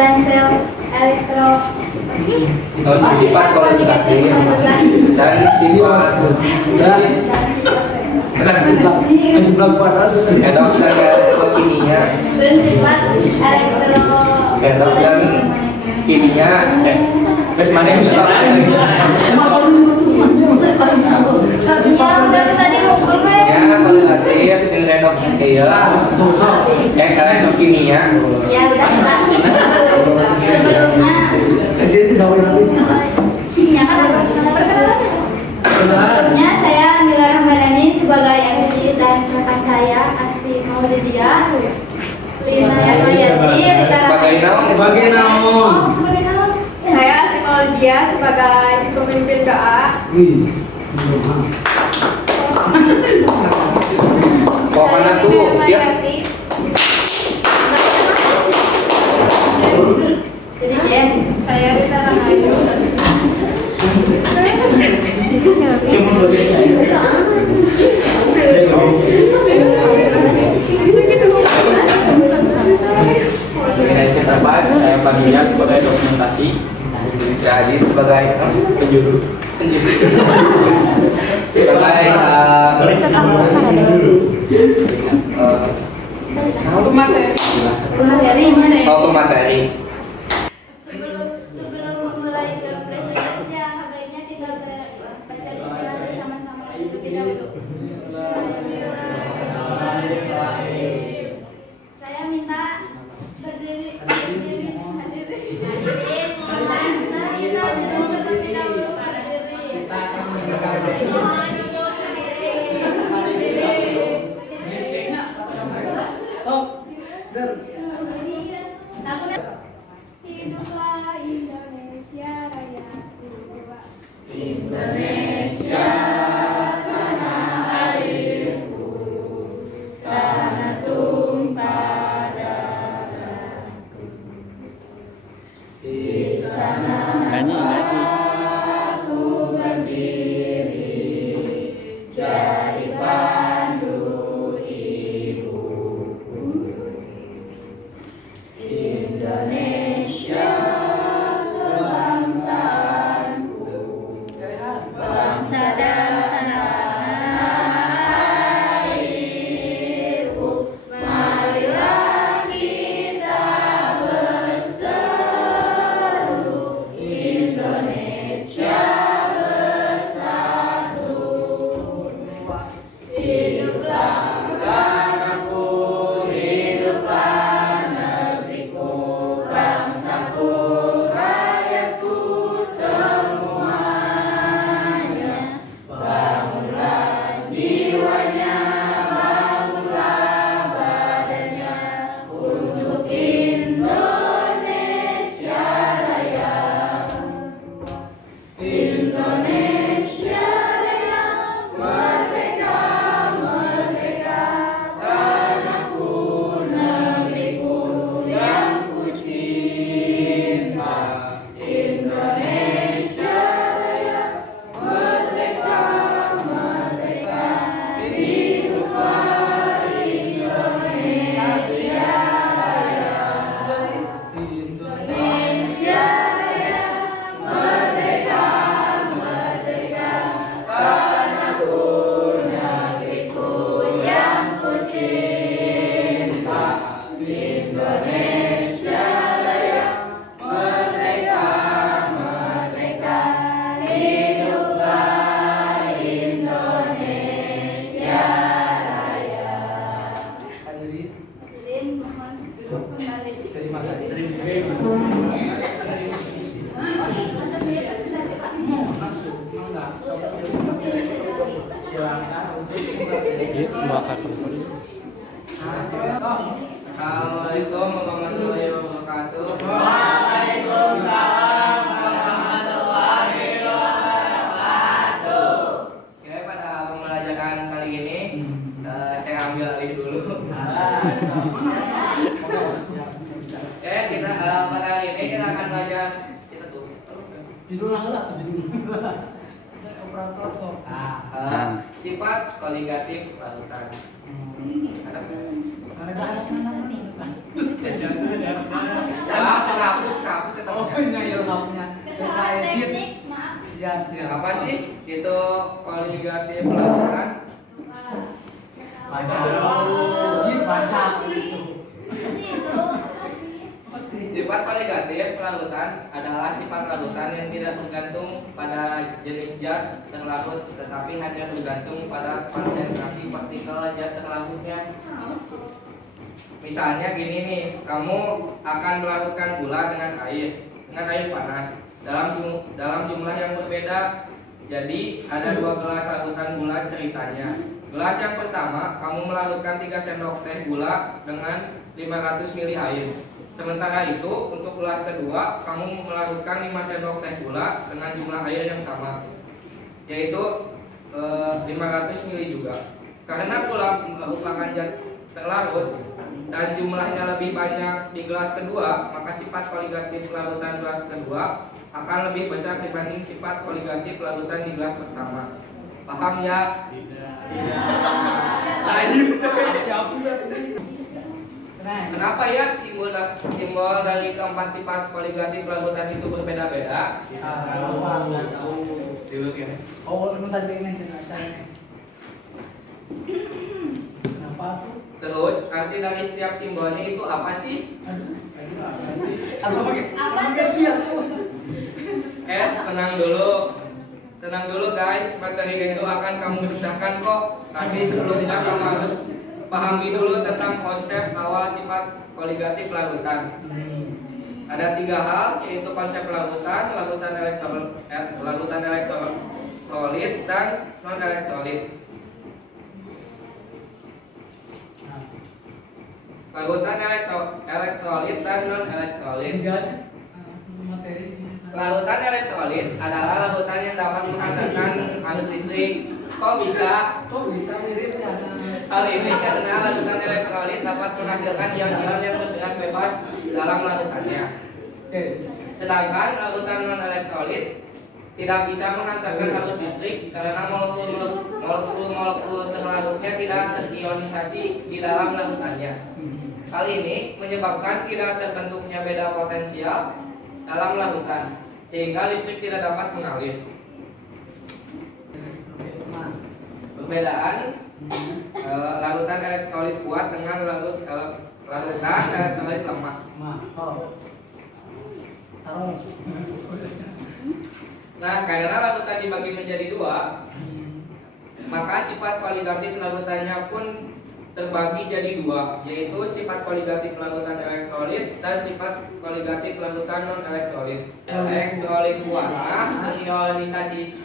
dan sel elektro sifat kualitatif dan sifat redoks dan kimia redoks dan kimia terus mana yang bisa ya kualitatif dengan redoks redoks kimia ya udah Pak. Sebelumnya saya Mila Rahmadani sebagai MC dan rekan saya Asti Maulidia, Lina Ermayati, sebagai naon saya Asti Maulidia sebagai pemimpin doa. pokoknya tuh ya Jadi saya Rita Rahayu. Saya Fadilia sebagai dokumentasi, jadi sebagai penjuru, sebagai pemateri. Sebelum memulai ke presentasi, baiknya kita baca bismillah bersama-sama terlebih dahulu. Saya minta berdiri. Hadirin, mohon maaf, saya minta duduk terlebih dahulu. Hiduplah Indonesia Raya. Indonesia tanah airku, tanah tumpah darahku. Di sana aku berdiri, jadi pandu ibuku. Indonesia kebangsaanku, bangsa dan tanah airku. Marilah kita berseru, Indonesia bersatu. Hiduplah tanahku, hiduplah negeriku, bangsaku, rakyatku semuanya. Bangunlah jiwanya, bangunlah badannya untuk Indonesia Raya. Indonesia Raya, merdeka, merdeka, tanahku, negeriku yang ku cinta. Indonesia Raya, merdeka, merdeka, hiduplah Indonesia Raya. Indonesia Raya, merdeka, merdeka, tanahku, negeriku yang ku cinta. Indonesia Raya, merdeka, merdeka, hiduplah Indonesia Raya. Hadirin mohon duduk kembali. terima kasih. Assalamualaikum warahmatullahi wabarakatuh. Oke, pada pembelajaran kali ini saya ambil alih dulu. Oke, kita pada kali ini kita akan belajar kita tuh. Judul lah atau judul operator sok. Sifat koligatif lautan. Ada Ada anak-anak kenapa Nyari lengkapnya. Kesalahan teknik, maaf. Ya, siap. Apa sih itu koligatif larutan? Baca. Baca. Sifat koligatif larutan adalah sifat larutan yang tidak bergantung pada jenis zat terlarut, tetapi hanya bergantung pada konsentrasi partikel zat terlarutnya. Misalnya gini nih, kamu akan melarutkan gula dengan air panas dalam jumlah yang berbeda. Jadi ada 2 gelas larutan gula ceritanya. Gelas yang pertama kamu melarutkan 3 sendok teh gula dengan 500 ml air. Sementara itu untuk gelas kedua kamu melarutkan 5 sendok teh gula dengan jumlah air yang sama, yaitu 500 ml juga. Karena gula merupakan zat terlarut dan jumlahnya lebih banyak di gelas kedua, maka sifat koligatif larutan gelas kedua akan lebih besar dibanding sifat koligatif larutan di gelas pertama. Paham ya? Lanjut. Kenapa ya simbol dari keempat sifat koligatif larutan itu berbeda-beda? Oh, sebentar ini kenapa tuh? Terus arti dari setiap simbolnya itu apa sih? Apa tuh? Tenang dulu guys, materi itu akan kamu kerjakan kok. Tapi sebelumnya kamu harus pahami dulu tentang konsep awal sifat koligatif larutan. Ada 3 hal, yaitu konsep larutan elektrolit dan non elektrolit. Larutan elektrolit dan non elektrolit. Larutan elektrolit adalah larutan yang dapat menghasilkan arus listrik. Kok bisa? Mirip ya? Hal ini karena larutan elektrolit dapat menghasilkan ion-ion yang bergerak bebas dalam larutannya. Sedangkan larutan non elektrolit tidak bisa menghantarkan arus listrik karena molekul terlarutnya tidak terionisasi di dalam larutannya. Hal ini menyebabkan tidak terbentuknya beda potensial dalam larutan, sehingga listrik tidak dapat mengalir. Perbedaan larutan elektrolit kuat dengan larutan elektrolit lemah. Nah, karena larutan dibagi menjadi 2, maka sifat koligatif larutannya pun terbagi jadi 2, yaitu sifat koligatif larutan elektrolit dan sifat koligatif larutan non elektrolit. Elektrolit kuatnya terionisasi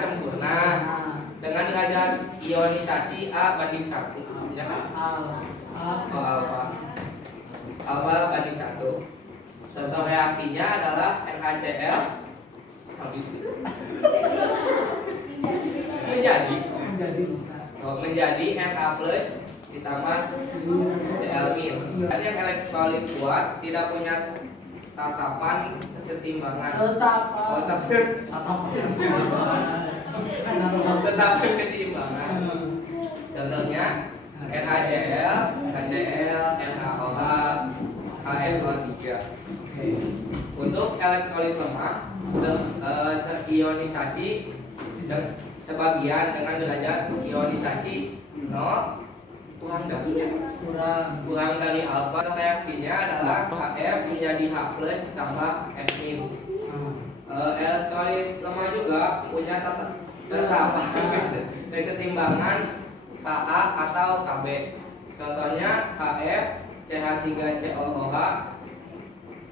sempurna dengan derajat ionisasi A banding 1, ya kan? Alfa banding 1. Contoh reaksinya adalah NaCl menjadi Na plus ditambah Cl-. Dan yang elektrolit kuat tidak punya tatapan kesetimbangan. Tetapan keseimbangan. Contohnya NaCl, NaOH, HNO3. Untuk elektrolit lemah terionisasi sebagian dengan derajat ionisasi 0 kurang dari alfa. Reaksinya adalah Hf menjadi H plus ditambah F-. Elektrolit lemah juga punya tatapan kesetimbangan Ka atau Kb. Contohnya Hf, CH3COOH,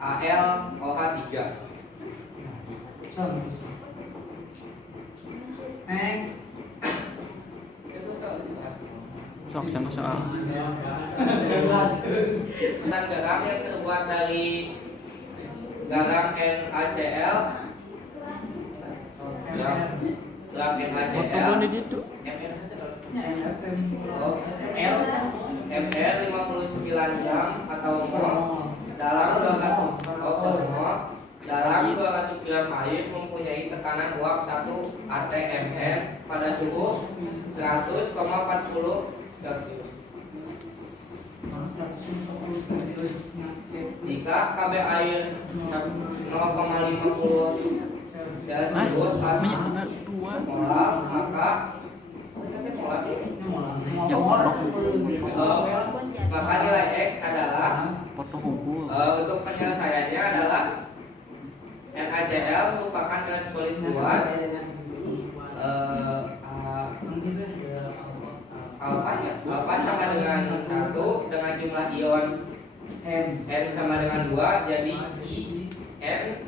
AlOH3. Next. Sok sama soal. Garam yang terbuat dari garam NaCl, garam NaCl, Mr 59 gram atau mol dalam 200 gram air mempunyai tekanan uap 1 atmn pada suhu 100,40 Celcius. Jika jika KB air 0,50 Celsius molar, maka maka nilai X adalah untuk penyelesaiannya adalah NaCl merupakan elektrolit kuat alfa sama dengan 1 dengan jumlah ion N sama dengan 2, jadi I N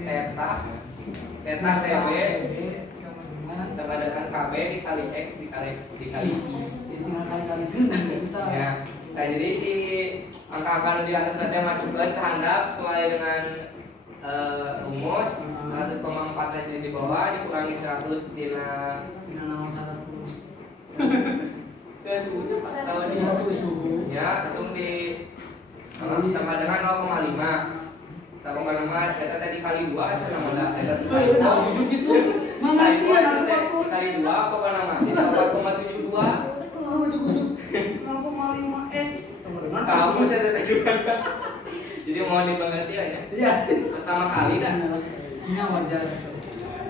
theta Tb sama dengan Kb dikali X dikali I. Ya. Nah, jadi si angka-angka di atas saja masuk ke handap sesuai dengan rumus 100,4 saja di bawah dikurangi 100 dina suhunya tahun ya langsung di sama dengan 0,5 tambah nama kita tadi kali 2 sama dengan saya kali 2 gitu mengerti ya kali 2 apa nama di 4,72 0,5 X sama dengan kamu saya tadi jadi mohon dimengerti ya iya pertama kali dah ini wajar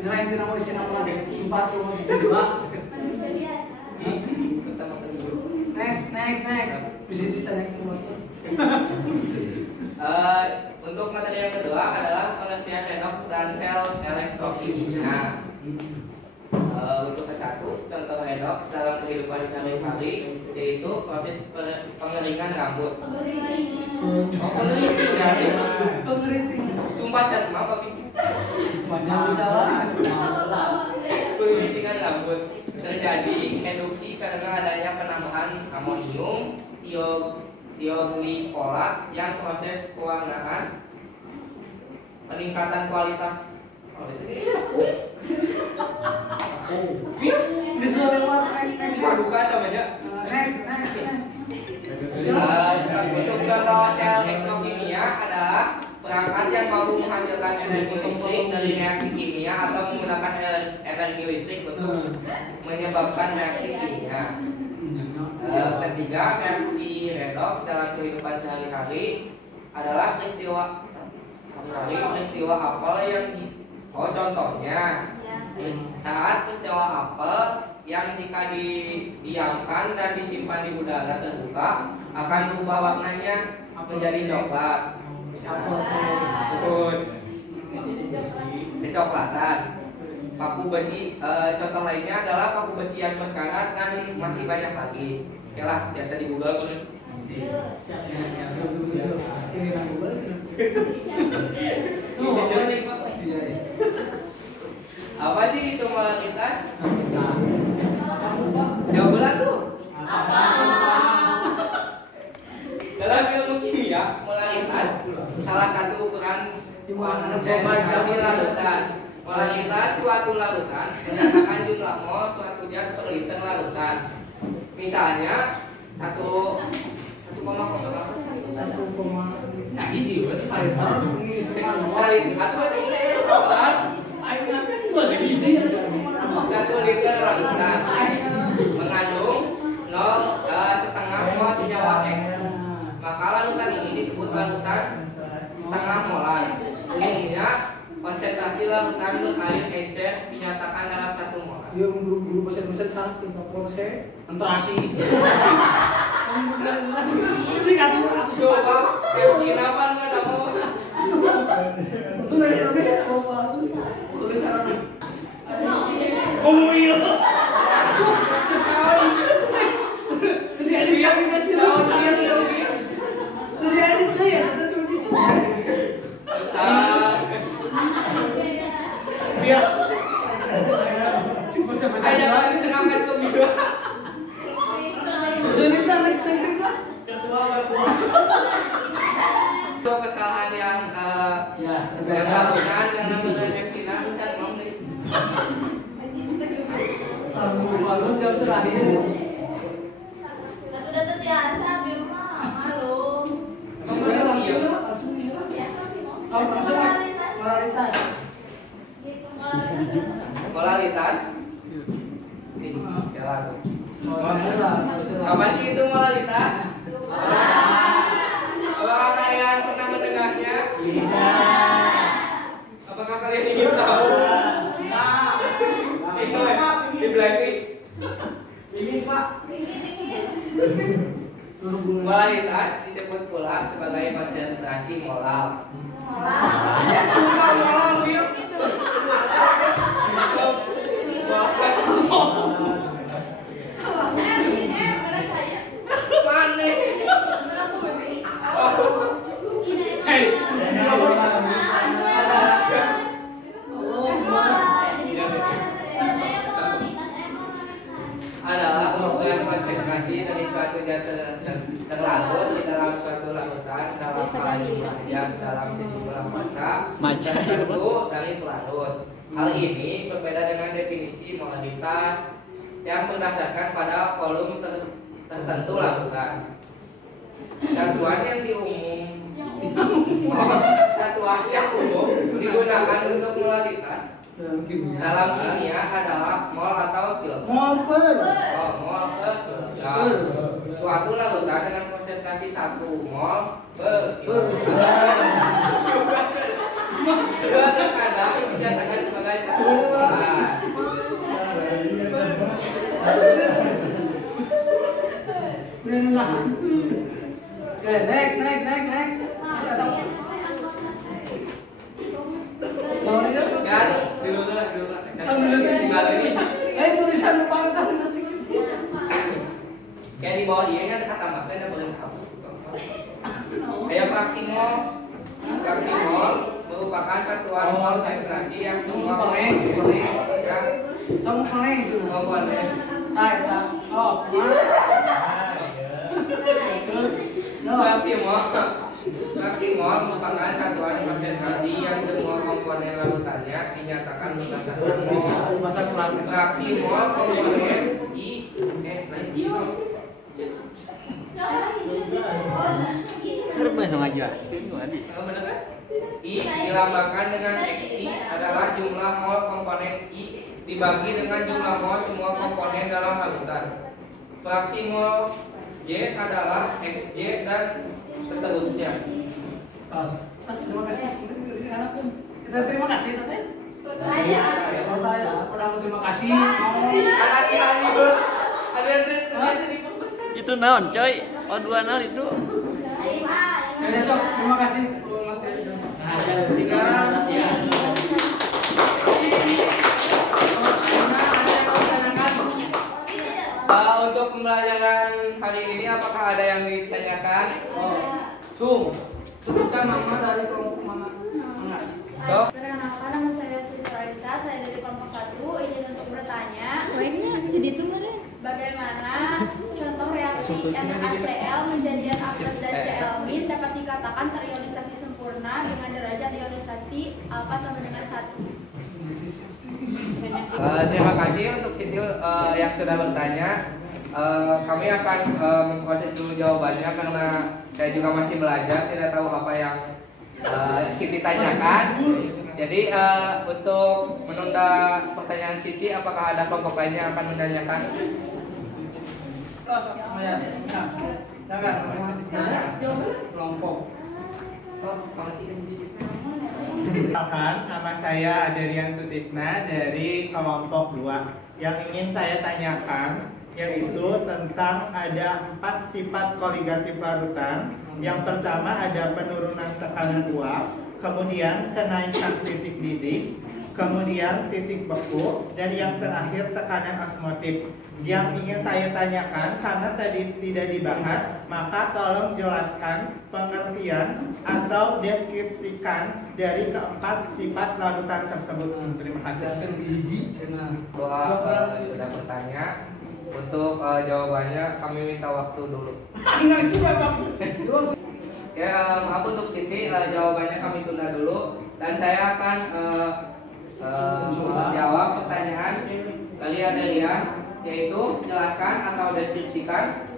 nilai itu nama isi nama 4,72 Manusia biasa. Next. Bisa ditanya ke untuk materi yang kedua adalah pengertian redox dan sel elektrokimia. Untuk ke satu, contoh redox dalam kehidupan sehari-hari yaitu proses pengeringan rambut. Pengeringan. Sumpah cat mah papi. Macam salah. Pengeringan rambut terjadi reduksi karena adanya penambahan amonium tioglikolat yang proses pewarnaan peningkatan kualitas untuk contoh sel elektrokimia adalah perangkat yang mampu menghasilkan energi listrik dari reaksi kimia atau menggunakan energi listrik untuk menyebabkan reaksi kimia. Ketiga, reaksi redox dalam kehidupan sehari-hari adalah peristiwa apel yang contohnya saat peristiwa apel yang jika didiamkan dan disimpan di udara terbuka akan berubah warnanya menjadi coklat. Kecoklatan. Paku besi, contoh lainnya adalah paku besi yang berkarat dan masih banyak lagi. Oke lah, biasa di Google kan. Apa sih itu molaritas? Jawablah tuh. Dalam ilmu kimia, molaritas salah satu ukuran konsentrasi larutan. Molaritas suatu larutan menyatakan jumlah mol suatu zat per liter larutan. Misalnya 1,0 apa sih? 1, nah hiji berarti salin apa itu? 1 liter larutan mengandung 0,5 mol senyawa X. Maka larutan ini disebut larutan setengah molar. Umumnya konsentrasi larutan berair encer dinyatakan dalam 1 molar. Dia guru bahasa salah tentang proses konsentrasi. Sih aku coba versi apa dengan kamu? Itu lagi nulis apa? Tulis apa? Oh iya. Jadi ada yang kecil Jadi ada itu ya, ada tuh itu. Biar coba Ada lagi serangkan ke video. Ini kan next thing lah. Itu kesalahan yang barusan karena mendeteksi can mau nih. Sambung baru jam terakhir. Udah terbiasa, Bima. Malu. Molaritas. Molaritas. Apa sih itu molaritas? Kalau kalian pernah sebagai konsentrasi molar. Adalah program konsentrasi dari suatu zat terlarut di dalam suatu larutan dalam jumlah dalam sejumlah massa tertentu dari pelarut. Hal ini berbeda dengan definisi molaritas yang berdasarkan pada volume tertentu larutan. Satuan yang digunakan untuk molaritas dalam kimia adalah mol atau kilogram. Mol per kilogram. Suatu larutan dengan konsentrasi 1 mol per kilogram. Kadang dinyatakan sebagai satu molar. Oke, next. Ya, dulu. Tulisan depan tapi nanti kayak di bawah iya kan kata tambahkan ada boleh hapus. Kayak fraksi mol merupakan satuan mol konsentrasi yang semua komponen fraksi mol merupakan satuan konsentrasi yang semua komponen larutannya dinyatakan berdasarkan mol. Fraksi mol komponen I dilambangkan dengan XI adalah jumlah mol komponen I dibagi dengan jumlah mol semua komponen dalam larutan. Fraksi mol J adalah XJ dan seterusnya. Terima kasih. Kita terima kasih Tete. Terima kasih. Itu naon coy? O2 naon itu? Terima kasih. Untuk pembelajaran hari ini apakah ada yang ditanyakan? Sebutkan nama dari kelompok mana? Perkenalkan, nama saya Siti Raisa, saya dari kelompok 1. Izin untuk bertanya, bagaimana contoh reaksi NaCl menjadi NA+ dan Cl- dapat dikatakan terionisasi sempurna dengan derajat ionisasi alfa sama dengan 1. Terima kasih untuk Siti yang sudah bertanya. Kami akan memproses dulu jawabannya karena saya juga masih belajar, tidak tahu apa yang Siti tanyakan. Jadi untuk menunda pertanyaan Siti, apakah ada kelompok lainnya yang akan menanyakan? Kelompok. Perkenalkan, nama saya Adrian Sutisna dari kelompok 2. Yang ingin saya tanyakan yaitu tentang ada 4 sifat koligatif larutan. Yang pertama ada penurunan tekanan uap, kemudian kenaikan titik didih, kemudian titik beku, dan yang terakhir tekanan osmotik. Yang ingin saya tanyakan, karena tadi tidak dibahas, maka tolong jelaskan pengertian atau deskripsikan dari keempat sifat larutan tersebut. Terima kasih. Doa sudah bertanya. Untuk jawabannya kami minta waktu dulu. Ya, maaf untuk Siti, jawabannya kami tunda dulu dan saya akan menjawab pertanyaan dari Adrian, yaitu jelaskan atau deskripsikan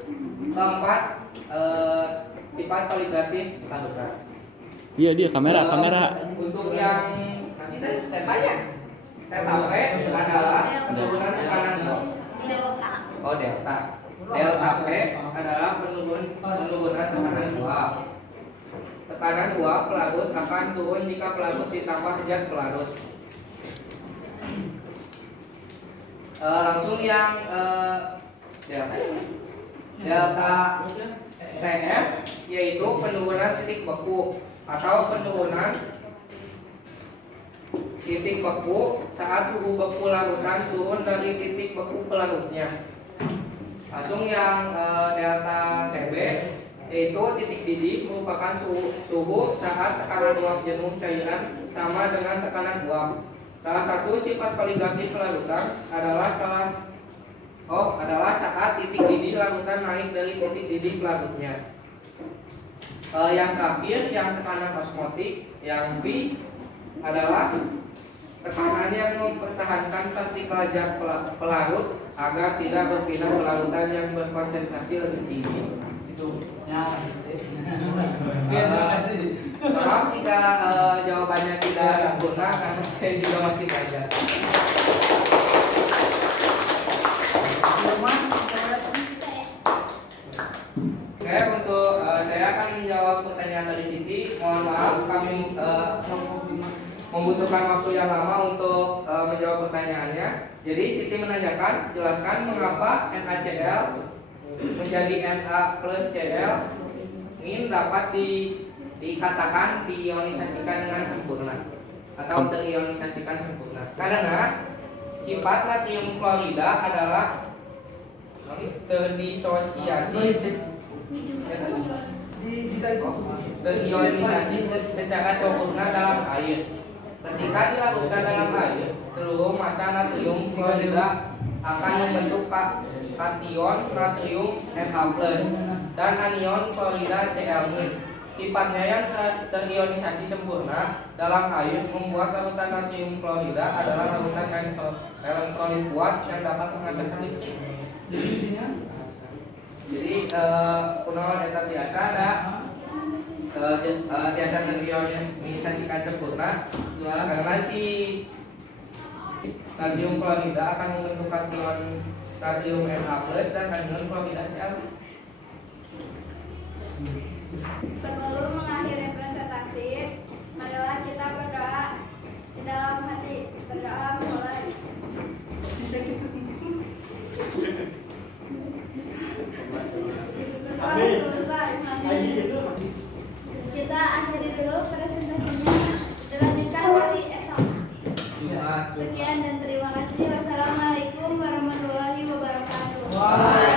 keempat sifat koligatif larutan. Iya dia kamera. Untuk yang nanti tanya, TP adalah penurunan tekanan delta. Delta P adalah penurunan tekanan uap. Tekanan uap pelarut akan turun jika pelarut ditambah zat pelarut. Langsung yang delta TF yaitu penurunan titik beku atau penurunan titik beku saat suhu beku larutan turun dari titik beku pelarutnya. Langsung yang delta TB yaitu titik didih merupakan suhu saat tekanan uap jenuh cairan sama dengan tekanan uap. Salah satu sifat koligatif larutan adalah saat titik didih larutan naik dari titik didih pelarutnya. Yang terakhir yang tekanan osmotik, yang B adalah tekanan yang mempertahankan partikel zat pelarut agar tidak berpindah ke larutan yang berkonsentrasi lebih tinggi. Itu. Ya. Terima kasih. Maaf jika jawabannya tidak sempurna karena saya juga masih belajar. Oke, untuk saya akan menjawab pertanyaan dari Siti. Mohon maaf kami membutuhkan waktu yang lama untuk menjawab pertanyaannya. Jadi Siti menanyakan, jelaskan mengapa NaCl menjadi Na plus Cl ini dapat dikatakan diionisasikan dengan sempurna atau terionisasikan sempurna. Karena sifat natrium klorida adalah terdisosiasi terionisasi secara sempurna dalam air. Ketika dilarutkan dalam air, seluruh massa natrium klorida akan membentuk kation natrium Na+ dan anion klorida Cl-. Sifatnya yang terionisasi sempurna dalam air membuat larutan natrium klorida adalah larutan elektrolit kuat yang dapat menghasilkan listrik. Jadi kunaon eta tiasa ada tiasa terionisasikan sempurna karena si natrium klorida akan membentuk kation natrium Na+ dan anion klorida Cl. Sebelum mengakhiri presentasi, marilah kita berdoa di dalam hati. Berdoa mulai. Selesai. Kita akhiri dulu presentasinya. Dilanjutkan hari esok. Sekian dan terima kasih. Wassalamualaikum warahmatullahi wabarakatuh.